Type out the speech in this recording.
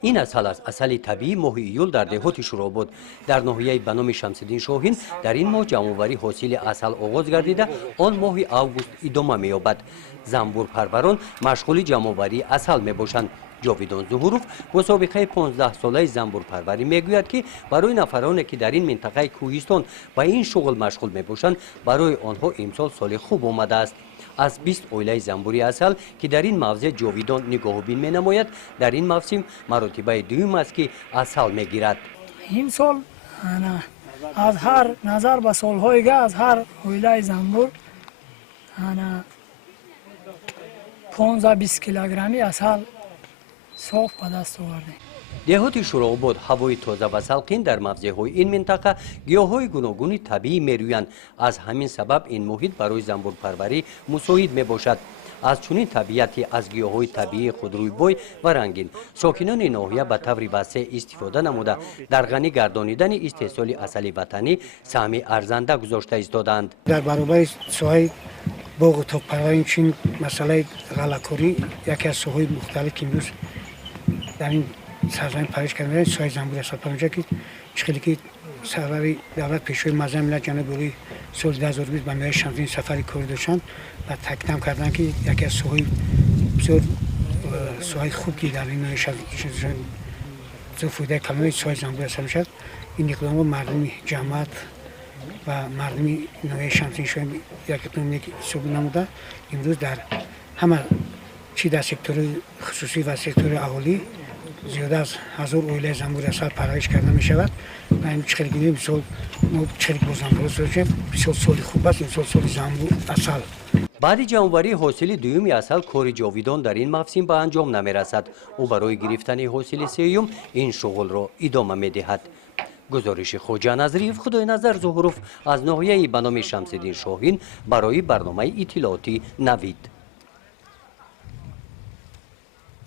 این عسل است عسل طبیعی ماه ایول در دهات شوراباد در ناحیه به نام شمس‌الدین شاهین در این ماه جمع‌آوری حاصل عسل آغاز گردیده آن ماه اوگوست ادامه می‌یابد زنبور پروران مشغول جمع‌آوری عسل میباشند جاویدان ظهوروف با سابقه 15 ساله زنبور پروری میگوید که برای نفرانی که در این منطقه کوهستان با این شغل مشغول میباشند برای آنها امسال سال خوب آمده است از 20 اویله زنبوری عسل که در این موضع جاویدان نگاه بین می نماید در این موسم مراتبه دوم است که عسل میگیرد این سال از هر نظر به سالهای از هر اویله زنبور 15-20 کیلوگرمی عسل صاف به دست آورده. دهات شوراباد هوای تازه و سلقین در موضع‌های این منطقه گیاهای گوناگون طبیعی میرویند از همین سبب این محیط برای زنبور پروری مساعد میباشد از چنین طبیعتی از گیاهای طبیعی خودروی بوی و رنگین ساکنان ناحیه به طور وسیع استفاده نموده در غنی گردانیدن استحصال عسل وطنی سهم ارزنده گذاشته ایستادند در برابر سوهای باغ و توپروری چین مسئله غله‌کاری یکی از سوهای مختلف که امروز در این سرزمین پرورش کردن سوهای زنبور است اونجا که چخیلی که سرور دولت پیشوی مجلس ملت جناب عالی سال 2020 به میای شمس‌الدین سفری کاری داشتند و تاکید کردن که یکی از سوهای بسیار سوهای خوب که در این میای شمس‌الدین زفوده کلمه سوهای زنبور است میشد این اقدام مردم جماعت و مردم نوع شمس‌الدین شاید یک اقدام ثبوت نموده امروز در همه چی در سکتور خصوصی و سکتور اهالی زیاده از 1000 اویله زنبور عسل پرورش کرده می شود و این چخیلگیری بسیار چخیلگ با زنبور است بسیار سال خوب است این سال زنبور عسل بعد جمع‌آوری حاصل دوم عسل کار جاویدان در این موسم به انجام نمی‌رسد او برای گرفتن حاصل سوم این شغل را ادامه می‌دهد گزارش خوجا نظریف خدای نظر ظهوروف از ناحیه به نام شمس‌الدین شاهین برای برنامه اطلاعاتی نوید